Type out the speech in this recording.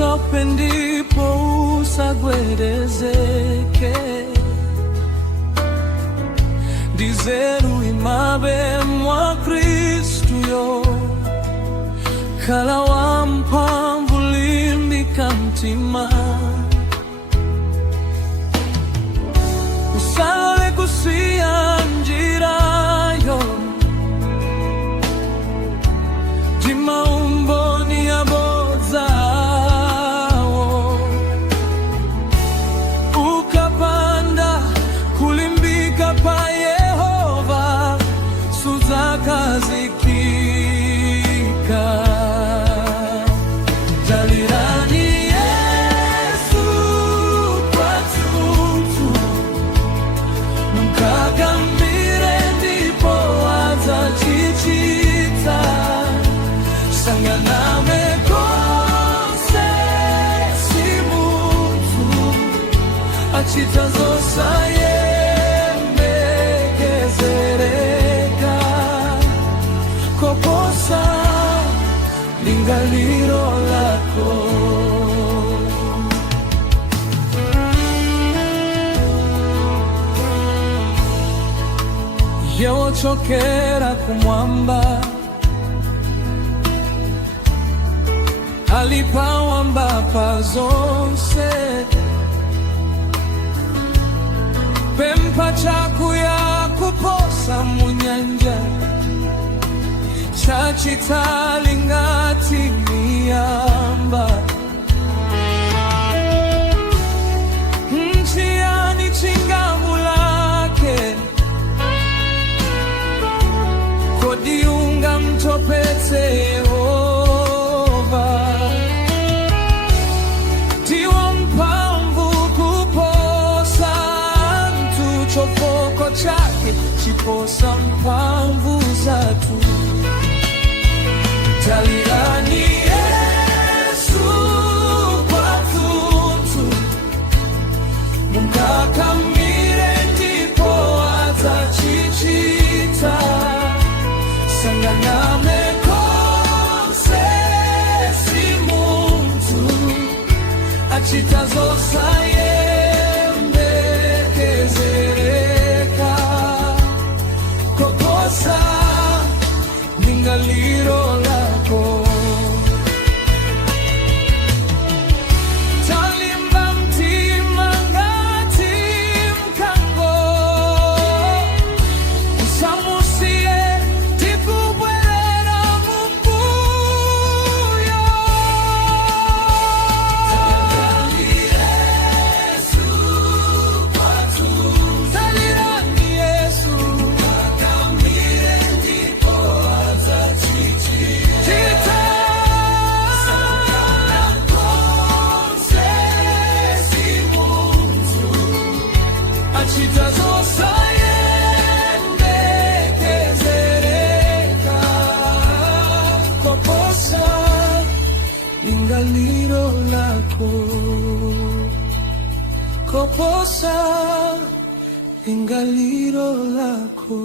mtope ndipo usagwedezeke. Dizeru imabe mwa Kristu yo, kala wampamvu limbika mtima. Usale kusia njira yo, jima umboni ya bozao. Ukapanda kulimbika pa Yehova, suzaka zikika. Jalirani Yesu kwa tutu, mkagamire ndipo azachichita. Sanganame kose si muntu, achitazosa yembekezereka. Koposa lingaliro lako. Yewochokera kumwamba, alipawamba pazonse. Pempa chakuya kuposa munyanja, chachitali ngati miyamba. Nchiani chingamu lake, kodiunga mtopete Yehova. Tiwa mpamvu kuposa mtu, chopoko chake chiposa mpamvu zatu. Jalirani Yesu kwa tutu, mkakamire ndipo azachichita. Sanganame kose si muntu, achitazosa yembekezereka. Koposa lingaliro lako. Talimba mtima ngati mkango, usamusie tikubwerera mumbuyo. Jalirani Yesu kwa tutu, jalirani Yesu kakamire ndipo azachichita. Sanganame kose si muntu, achitazosa yembekezereka. Koposa lingaliro lako. Koposa lingaliro lako.